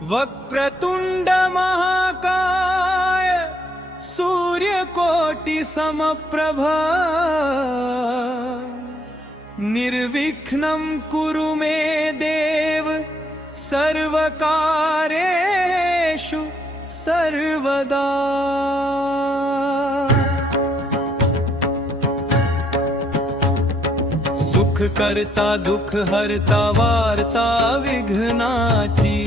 वक्रतुंड महाकाय सूर्यकोटि समप्रभ निर्विघ्नं कुरु मे देव सर्वकार्येषु सर्वदा। सुख करता दुख हरता वार्ता विघ्नाची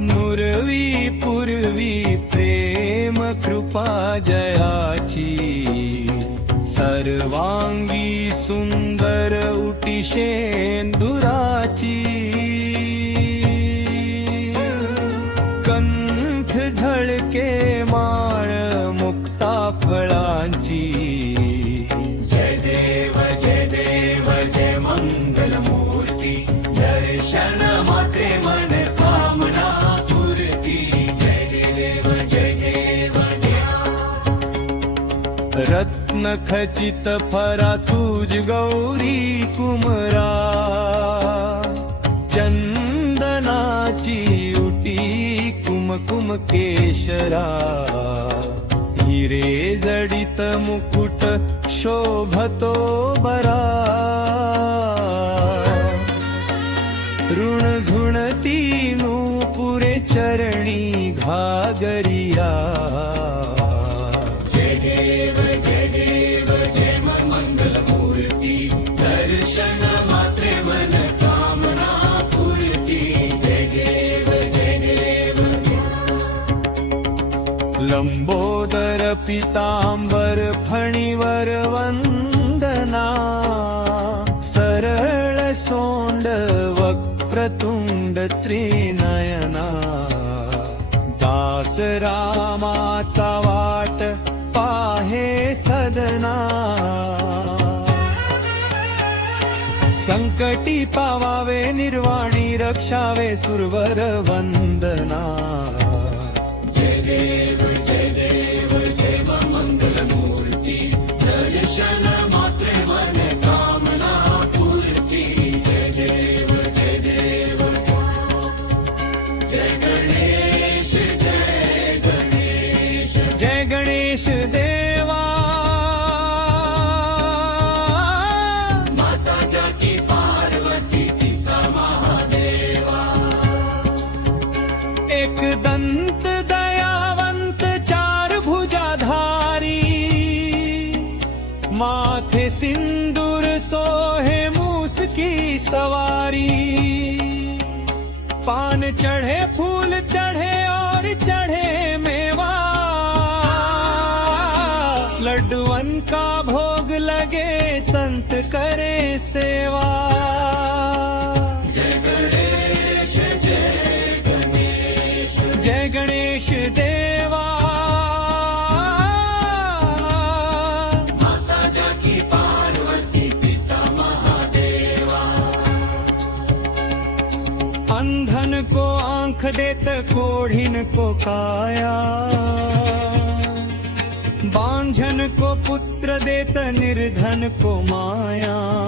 नुरवी पूर्वी प्रेम कृपा जयाची सर्वांगी सुंदर उटी शेंदुराची कंठ झळके माळ मुक्ता फळांची जय देव जय मंगल मूर्ती दर्शन मात्रे मन कामना पूर्ती जय देव जय रत्न खचित फरा तुझ गौरी कुमरा चंदनाची उटी कुमकुम केशरा हिरे जडित मुकुट शोभतो बरा ऋण झुणती नूपुरे चरणी घागरिया जय देव जय मंगल मूर्ती दर्शन मात्रे मन कामना पूर्ती जय देव लंबोदर पीतांबर फणीवर वंदना सरळ सोंड वक्रतुंड त्रिनयना दास रामाचा वाट पाहे सदना संकटी पावावे निर्वाणी रक्षावे सुरवर वंदना जय देव जय मंगल मूर्ती दर्शन मात्रे मन कामना पूर्ती जय देव जय गणेश जय गणेश देवा माता जाकी पार्वती पिता महादेवा एक दंत दयावंत चार भुजाधारी माथे सिंदूर सोहे मूस की सवारी पान चढ़े फूल चढ़े और चढ़े मेवा लड्डुअन का भोग लगे संत करे सेवा जय गणेश देवा माता जाकी पार्वती पिता महादेवा अंधन को आंख देत कोढ़िन को काया बांझन को पुत्र देत निर्धन को माया